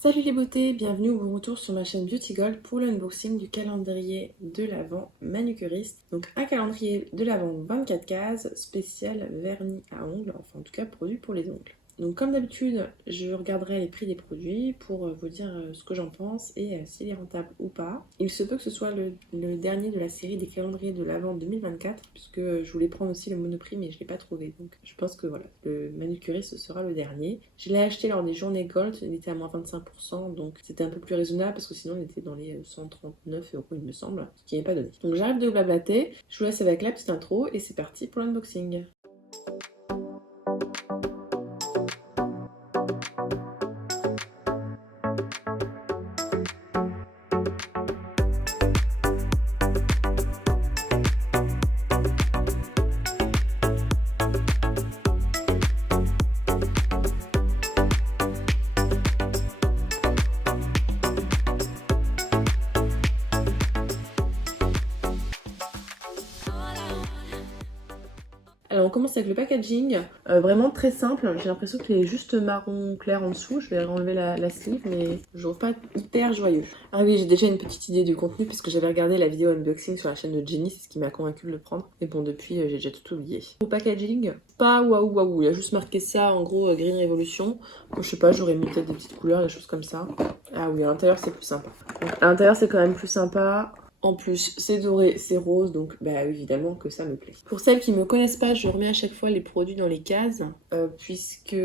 Salut les beautés, bienvenue ou bon retour sur ma chaîne Beauty Gold pour l'unboxing du calendrier de l'Avent manucuriste. Donc un calendrier de l'Avent 24 cases, spécial vernis à ongles, enfin en tout cas produit pour les ongles. Donc comme d'habitude, je regarderai les prix des produits pour vous dire ce que j'en pense et s'il est rentable ou pas. Il se peut que ce soit le dernier de la série des calendriers de l'Avent 2024 puisque je voulais prendre aussi le Monoprix mais je ne l'ai pas trouvé. Donc je pense que voilà, le manucuriste sera le dernier. Je l'ai acheté lors des journées Gold, il était à moins 25% donc c'était un peu plus raisonnable parce que sinon on était dans les 139 € il me semble, ce qui n'est pas donné. Donc j'arrête de blablater, je vous laisse avec la petite intro et c'est parti pour l'unboxing. Alors on commence avec le packaging, vraiment très simple, j'ai l'impression qu'il est juste marron clair en dessous, je vais enlever la sleeve mais je trouve pas hyper joyeux. Ah oui, j'ai déjà une petite idée du contenu puisque j'avais regardé la vidéo unboxing sur la chaîne de Jenny, c'est ce qui m'a convaincu de le prendre. Mais bon, depuis j'ai déjà tout oublié. Au packaging, pas waouh waouh, il y a juste marqué ça en gros Green Revolution. Moi, je sais pas, j'aurais mis peut-être des petites couleurs, des choses comme ça. Ah oui, à l'intérieur c'est plus sympa. Donc, à l'intérieur c'est quand même plus sympa. En plus, c'est doré, c'est rose, donc bah évidemment que ça me plaît. Pour celles qui me connaissent pas, je remets à chaque fois les produits dans les cases, puisque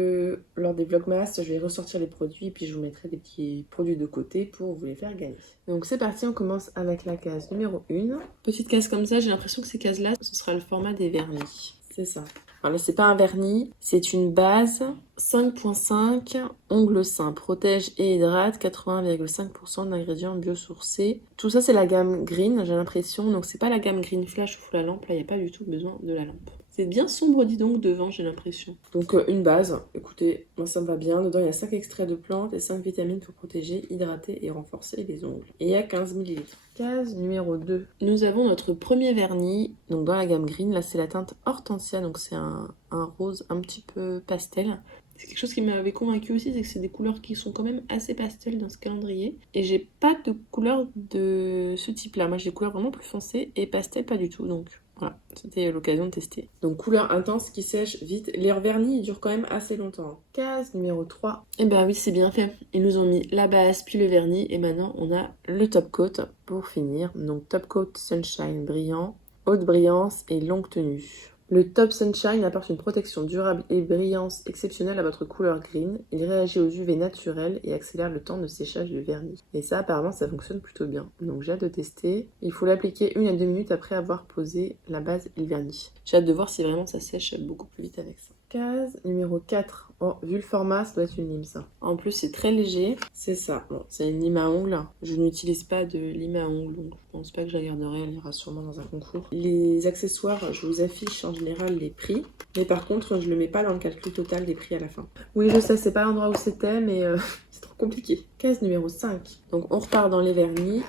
lors des vlogmas, je vais ressortir les produits et puis je vous mettrai des petits produits de côté pour vous les faire gagner. Donc c'est parti, on commence avec la case numéro 1. Petite case comme ça, j'ai l'impression que ces cases-là, ce sera le format des vernis. C'est ça. Alors là, c'est pas un vernis, c'est une base 5.5, ongles sains, protège et hydrate, 80,5% d'ingrédients biosourcés. Tout ça, c'est la gamme Green, j'ai l'impression. Donc, c'est pas la gamme Green Flash ou la lampe. Là, il n'y a pas du tout besoin de la lampe. C'est bien sombre, dis donc, devant, j'ai l'impression. Donc, une base. Écoutez, moi, ça me va bien. Dedans, il y a 5 extraits de plantes et 5 vitamines pour protéger, hydrater et renforcer les ongles. Et il y a 15 ml. Case numéro 2. Nous avons notre premier vernis, donc dans la gamme Green. Là, c'est la teinte Hortensia, donc c'est un rose un petit peu pastel. C'est quelque chose qui m'avait convaincu aussi, c'est que c'est des couleurs qui sont quand même assez pastel dans ce calendrier. Et j'ai pas de couleurs de ce type-là. Moi, j'ai des couleurs vraiment plus foncées et pastel pas du tout. Donc voilà, c'était l'occasion de tester. Donc couleur intense qui sèche vite. Les vernis, ils durent quand même assez longtemps. Case numéro 3. Et ben oui, c'est bien fait. Ils nous ont mis la base puis le vernis et maintenant on a le top coat pour finir. Donc top coat Sunshine brillant, haute brillance et longue tenue. Le Top Sunshine apporte une protection durable et brillance exceptionnelle à votre couleur green. Il réagit aux UV naturels et accélère le temps de séchage du vernis. Et ça, apparemment, ça fonctionne plutôt bien. Donc j'ai hâte de tester. Il faut l'appliquer 1 à 2 minutes après avoir posé la base et le vernis. J'ai hâte de voir si vraiment ça sèche beaucoup plus vite avec ça. Case numéro 4. Oh, vu le format, ça doit être une lime ça. En plus, c'est très léger. C'est ça. Bon, c'est une lime à ongles. Je n'utilise pas de lime à ongles, donc je pense pas que je la garderai. Elle ira sûrement dans un concours. Les accessoires, je vous affiche en général les prix. Mais par contre, je le mets pas dans le calcul total des prix à la fin. Oui, je sais, c'est pas l'endroit où c'était, mais c'est trop compliqué. Case numéro 5. Donc on repart dans les vernis.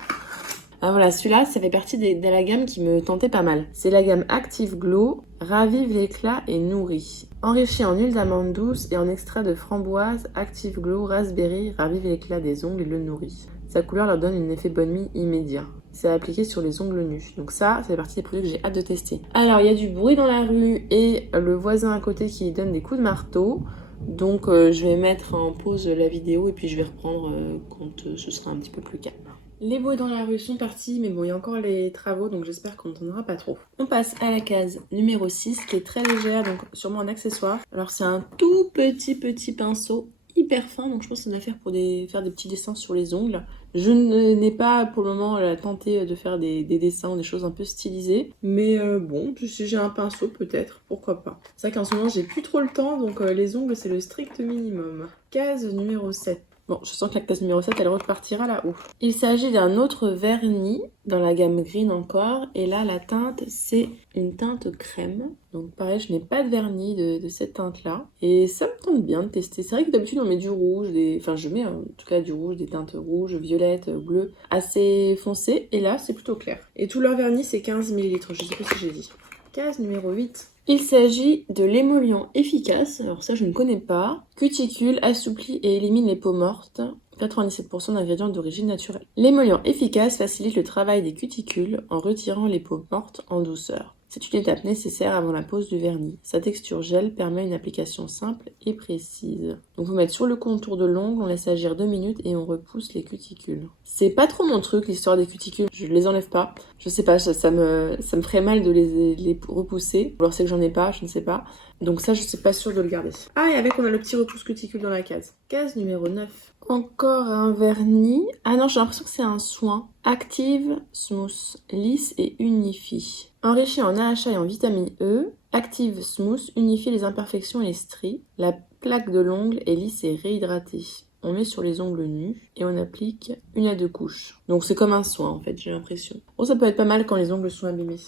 Ah voilà, celui-là, ça fait partie de la gamme qui me tentait pas mal. C'est la gamme Active Glow, ravive l'éclat et nourrit. Enrichi en huile d'amande douce et en extrait de framboise, Active Glow, raspberry, ravive l'éclat des ongles et le nourrit. Sa couleur leur donne un effet bonne mie immédiat. C'est appliqué sur les ongles nus. Donc ça fait partie des produits que j'ai hâte de tester. Alors, il y a du bruit dans la rue et le voisin à côté qui donne des coups de marteau. Donc je vais mettre en pause la vidéo et puis je vais reprendre quand ce sera un petit peu plus calme. Les bruits dans la rue sont partis, mais bon, il y a encore les travaux, donc j'espère qu'on n'entendra pas trop. On passe à la case numéro 6, qui est très légère, donc sûrement un accessoire. Alors c'est un tout petit pinceau, hyper fin, donc je pense que ça va faire pour faire des petits dessins sur les ongles. Je n'ai pas pour le moment tenté de faire des dessins ou des choses un peu stylisées, mais bon, si j'ai un pinceau peut-être, pourquoi pas. C'est vrai qu'en ce moment j'ai plus trop le temps, donc les ongles c'est le strict minimum. Case numéro 7. Bon, je sens que la case numéro 7, elle repartira là-haut. Il s'agit d'un autre vernis, dans la gamme Green encore. Et là, la teinte, c'est une teinte crème. Donc pareil, je n'ai pas de vernis de cette teinte-là. Et ça me tente bien de tester. C'est vrai que d'habitude, on met du rouge. Enfin, je mets en tout cas du rouge, des teintes rouges, violettes, bleues, assez foncées. Et là, c'est plutôt clair. Et tout leur vernis, c'est 15 ml. Je sais pas si j'ai dit. Case numéro 8. Il s'agit de l'émollient efficace, alors ça je ne connais pas. Cuticule, assouplit et élimine les peaux mortes. 97% d'ingrédients d'origine naturelle. L'émollient efficace facilite le travail des cuticules en retirant les peaux mortes en douceur. C'est une étape nécessaire avant la pose du vernis. Sa texture gel permet une application simple et précise. Donc vous mettez sur le contour de l'ongle, on laisse agir 2 minutes et on repousse les cuticules. C'est pas trop mon truc l'histoire des cuticules, je les enlève pas. Je sais pas, ça me ferait mal de les repousser. Alors c'est que j'en ai pas, je ne sais pas. Donc ça je suis pas sûre de le garder. Ah et avec on a le petit repousse cuticule dans la case. Case numéro 9. Encore un vernis. Ah non, j'ai l'impression que c'est un soin. Active, smooth, lisse et unifie. Enrichi en AHA et en vitamine E, Active Smooth unifie les imperfections et les stries. La plaque de l'ongle est lisse et réhydratée. On met sur les ongles nus et on applique 1 à 2 couches. Donc c'est comme un soin en fait, j'ai l'impression. Bon, ça peut être pas mal quand les ongles sont abîmés.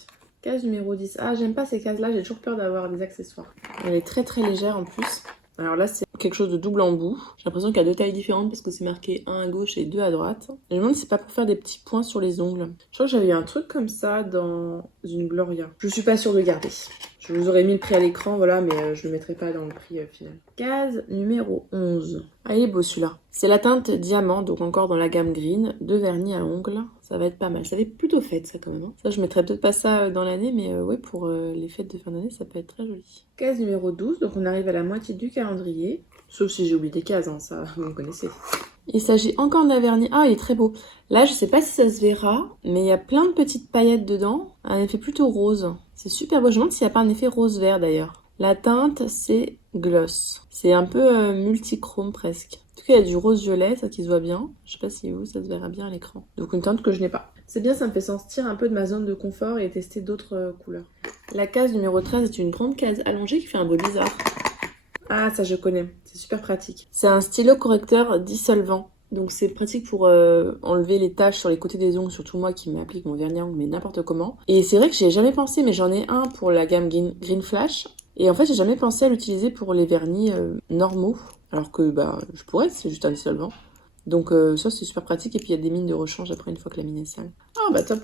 Case numéro 10. Ah, j'aime pas ces cases-là, j'ai toujours peur d'avoir des accessoires. Elle est très très légère en plus. Alors là, c'est quelque chose de double embout. J'ai l'impression qu'il y a 2 tailles différentes parce que c'est marqué 1 à gauche et 2 à droite. Je me demande si c'est pas pour faire des petits points sur les ongles. Je crois que j'avais eu un truc comme ça dans une Gloria. Je suis pas sûre de garder. Je vous aurais mis le prix à l'écran, voilà, mais je le mettrai pas dans le prix final. Case numéro 11. Ah, il est beau celui-là. C'est la teinte diamant, donc encore dans la gamme green, de vernis à ongles. Ça va être pas mal. Ça va être plutôt fête, ça, quand même. Hein. Ça, je mettrais peut-être pas ça dans l'année, mais ouais, pour les fêtes de fin d'année, ça peut être très joli. Case numéro 12, donc on arrive à la moitié du calendrier. Sauf si j'ai oublié des cases, hein, ça, vous me connaissez. Il s'agit encore d'un vernis. Ah, il est très beau. Là, je sais pas si ça se verra, mais il y a plein de petites paillettes dedans. Un effet plutôt rose. C'est super beau. Je me demande s'il n'y a pas un effet rose-vert, d'ailleurs. La teinte, c'est gloss. C'est un peu multichrome, presque. En tout cas, il y a du rose-violet, ça qui se voit bien. Je sais pas si vous, ça se verra bien à l'écran. Donc une teinte que je n'ai pas. C'est bien, ça me fait sortir un peu de ma zone de confort et tester d'autres couleurs. La case numéro 13 est une grande case allongée qui fait un beau bizarre. Ah, ça je connais, c'est super pratique. C'est un stylo correcteur dissolvant. Donc c'est pratique pour enlever les taches sur les côtés des ongles, surtout moi qui m'applique mon vernis à ongles, mais n'importe comment. Et c'est vrai que j'y ai jamais pensé, mais j'en ai un pour la gamme Green Flash. Et en fait, j'ai jamais pensé à l'utiliser pour les vernis normaux. Alors que bah je pourrais, c'est juste un dissolvant. Donc ça c'est super pratique, et puis il y a des mines de rechange après une fois que la mine est sale. Ah bah top.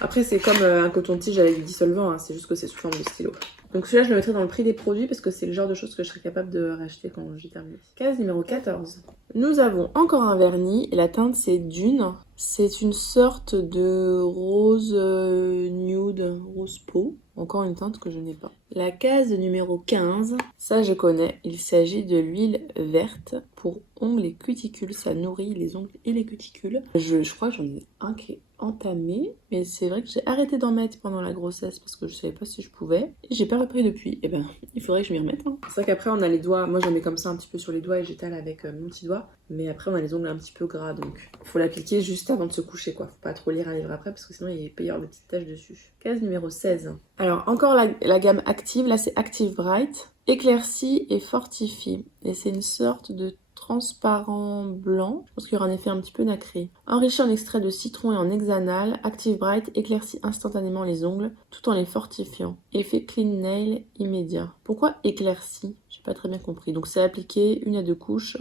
Après c'est comme un coton-tige avec du dissolvant, hein, c'est juste que c'est sous forme de stylo. Donc celui-là, je le mettrai dans le prix des produits parce que c'est le genre de choses que je serais capable de racheter quand j'ai terminé. Case numéro 14. Nous avons encore un vernis et la teinte c'est Dune. C'est une sorte de rose nude, rose peau. Encore une teinte que je n'ai pas. La case numéro 15, ça je connais. Il s'agit de l'huile verte pour ongles et cuticules. Ça nourrit les ongles et les cuticules. Je crois que j'en ai un qui est entamé, mais c'est vrai que j'ai arrêté d'en mettre pendant la grossesse parce que je savais pas si je pouvais. Et j'ai pas repris depuis. Et ben, il faudrait que je m'y remette. Hein. C'est vrai qu'après on a les doigts, moi j'en mets comme ça un petit peu sur les doigts et j'étale avec mon petit doigt. Mais après on a les ongles un petit peu gras, donc faut l'appliquer juste avant de se coucher quoi. Faut pas trop lire un livre après parce que sinon il peut y avoir des petites taches dessus. Case numéro 16. Alors encore la gamme Active, là c'est Active Bright. Éclaircie et fortifie. Et c'est une sorte de transparent blanc. Je pense qu'il y aura un effet un petit peu nacré. Enrichi en extrait de citron et en hexanal, Active Bright éclaircit instantanément les ongles tout en les fortifiant. Effet clean nail immédiat. Pourquoi éclairci? J'ai pas très bien compris. Donc c'est appliqué 1 à 2 couches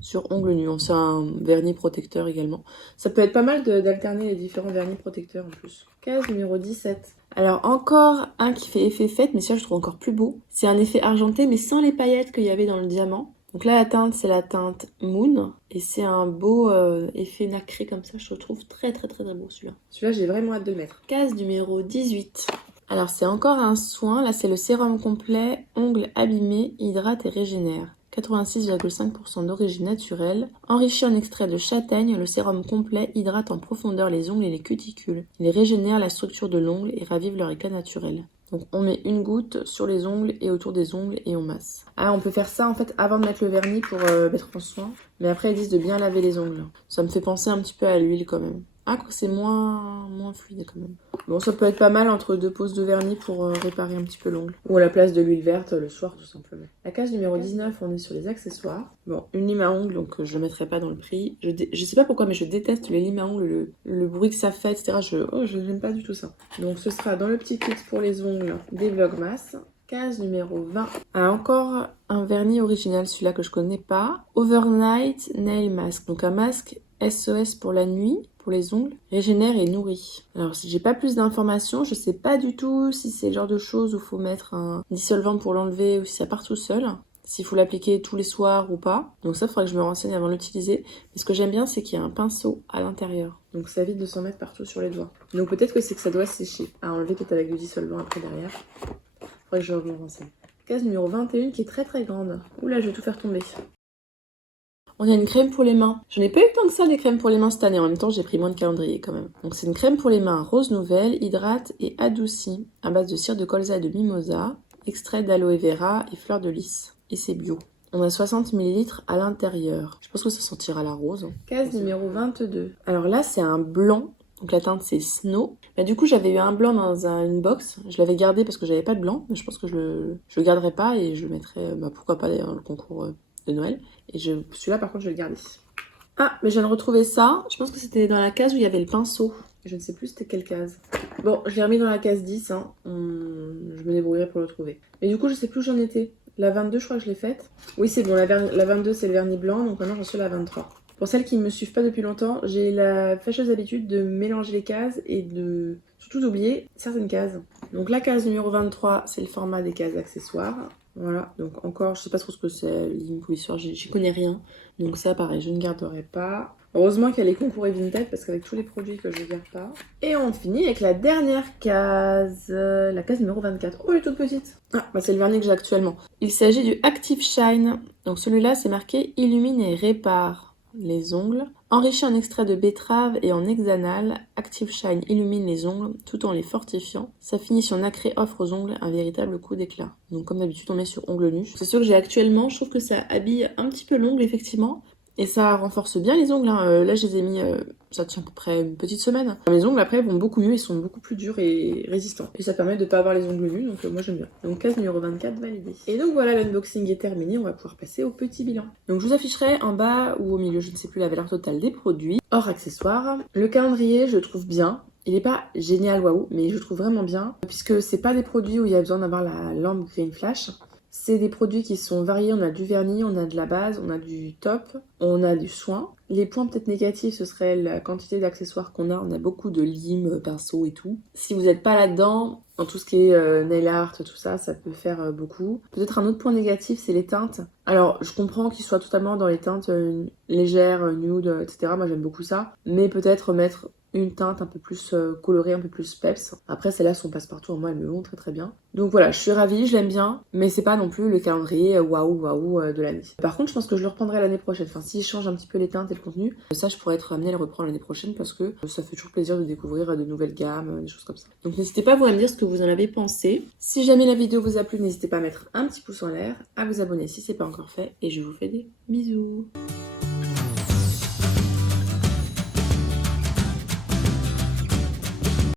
sur ongles nus. C'est un vernis protecteur également. Ça peut être pas mal d'alterner les différents vernis protecteurs en plus. Case numéro 17. Alors encore un qui fait effet fête, mais celui-là je trouve encore plus beau. C'est un effet argenté mais sans les paillettes qu'il y avait dans le diamant. Donc là la teinte c'est la teinte Moon et c'est un beau effet nacré comme ça, je le trouve très très très très beau celui-là. Celui-là j'ai vraiment hâte de le mettre. Case numéro 18. Alors c'est encore un soin, là c'est le sérum complet, ongles abîmés, hydrate et régénère. 86,5% d'origine naturelle. Enrichi en extrait de châtaigne, le sérum complet hydrate en profondeur les ongles et les cuticules. Il régénère la structure de l'ongle et ravive leur éclat naturel. Donc on met 1 goutte sur les ongles et autour des ongles et on masse. Ah, on peut faire ça en fait avant de mettre le vernis pour mettre en soin. Mais après ils disent de bien laver les ongles. Ça me fait penser un petit peu à l'huile quand même. Ah, c'est moins fluide quand même. Bon, ça peut être pas mal entre 2 poses de vernis pour réparer un petit peu l'ongle. Ou à la place de l'huile verte le soir tout simplement. La case numéro 19, on est sur les accessoires. Bon, une lime à ongles, donc je ne mettrai pas dans le prix. Je sais pas pourquoi, mais je déteste les limes à ongles, le bruit que ça fait, etc. Je n'aime pas du tout ça. Donc ce sera dans le petit kit pour les ongles des Vlogmas. Case numéro 20. Ah, encore un vernis original, celui-là que je connais pas. Overnight Nail Mask. Donc un masque SOS pour la nuit, pour les ongles, régénère et nourrit. Alors si j'ai pas plus d'informations, je sais pas du tout si c'est le genre de choses où il faut mettre un dissolvant pour l'enlever ou si ça part tout seul. s'il faut l'appliquer tous les soirs ou pas. Donc ça, il faudrait que je me renseigne avant de l'utiliser. Mais ce que j'aime bien, c'est qu'il y a un pinceau à l'intérieur. Donc ça évite de s'en mettre partout sur les doigts. Donc peut-être que c'est que ça doit sécher. À enlever peut-être avec du dissolvant après derrière. Faudrait que je me renseigne. Case numéro 21 qui est très très grande. Oula, je vais tout faire tomber. On a une crème pour les mains. Je n'ai pas eu tant que ça des crèmes pour les mains cette année. En même temps, j'ai pris moins de calendrier quand même. Donc c'est une crème pour les mains rose nouvelle, hydrate et adoucie à base de cire de colza et de mimosa, extrait d'aloe vera et fleur de lys. Et c'est bio. On a 60 ml à l'intérieur. Je pense que ça sentira la rose. Case numéro 22. Alors là, c'est un blanc. Donc la teinte, c'est Snow. Mais du coup, j'avais eu un blanc dans une box. Je l'avais gardé parce que j'avais pas de blanc. Mais je pense que je le garderai pas et je le mettrai, pourquoi pas d'ailleurs, dans le concours de Noël. Et celui-là, par contre, je vais le garder. Ah, mais je viens de retrouver ça. Je pense que c'était dans la case où il y avait le pinceau. Je ne sais plus c'était quelle case. Bon, je l'ai remis dans la case 10. Hein. Je me débrouillerai pour le trouver. Mais du coup, je sais plus où j'en étais. La 22, je crois que je l'ai faite. Oui, c'est bon. La 22, c'est le vernis blanc. Donc maintenant, j'en suis à la 23. Pour celles qui ne me suivent pas depuis longtemps, j'ai la fâcheuse habitude de mélanger les cases et de surtout d'oublier certaines cases. Donc la case numéro 23, c'est le format des cases accessoires. Voilà, donc encore, je sais pas trop ce que c'est, ligne polisseur, j'y connais rien. Donc ça, pareil, je ne garderai pas. Heureusement qu'il y a les concours et Vinted, parce qu'avec tous les produits que je ne garde pas. Et on finit avec la dernière case, la case numéro 24. Oh, elle est toute petite. Ah, c'est le vernis que j'ai actuellement. Il s'agit du Active Shine. Donc celui-là, c'est marqué illumine et répare les ongles. Enrichi en extrait de betterave et en hexanal, Active Shine illumine les ongles tout en les fortifiant. Sa finition nacrée offre aux ongles un véritable coup d'éclat. Donc comme d'habitude, on met sur ongles nus. C'est sûr que j'ai actuellement, je trouve que ça habille un petit peu l'ongle effectivement. Et ça renforce bien les ongles. Hein. Là, je les ai mis, ça tient à peu près une petite semaine. Mes ongles, après, vont beaucoup mieux. Ils sont beaucoup plus durs et résistants. Et ça permet de ne pas avoir les ongles nus. Donc, moi, j'aime bien. Donc, case numéro 24 validée. Et donc, voilà, l'unboxing est terminé. On va pouvoir passer au petit bilan. Donc, je vous afficherai en bas ou au milieu, je ne sais plus, la valeur totale des produits. Hors accessoires. Le calendrier, je le trouve bien. Il n'est pas génial, waouh, mais je le trouve vraiment bien. Puisque c'est pas des produits où il y a besoin d'avoir la lampe green flash. C'est des produits qui sont variés, on a du vernis, on a de la base, on a du top, on a du soin. Les points peut-être négatifs, ce serait la quantité d'accessoires qu'on a. On a beaucoup de limes, pinceaux et tout. Si vous n'êtes pas là-dedans, dans tout ce qui est nail art, tout ça, ça peut faire beaucoup. Peut-être un autre point négatif, c'est les teintes. Alors, je comprends qu'ils soient totalement dans les teintes légères, nude, etc. Moi, j'aime beaucoup ça. Mais peut-être mettre une teinte un peu plus colorée, un peu plus peps. Après, celles-là sont passe-partout, moi, elles me vont très très bien. Donc voilà, je suis ravie, je l'aime bien, mais c'est pas non plus le calendrier waouh de l'année. Par contre, je pense que je le reprendrai l'année prochaine. Enfin, si je change un petit peu les teintes et le contenu, ça, je pourrais être amenée à le reprendre l'année prochaine parce que ça fait toujours plaisir de découvrir de nouvelles gammes, des choses comme ça. Donc n'hésitez pas vous à me dire ce que vous en avez pensé. Si jamais la vidéo vous a plu, n'hésitez pas à mettre un petit pouce en l'air, à vous abonner si c'est pas encore fait, et je vous fais des bisous.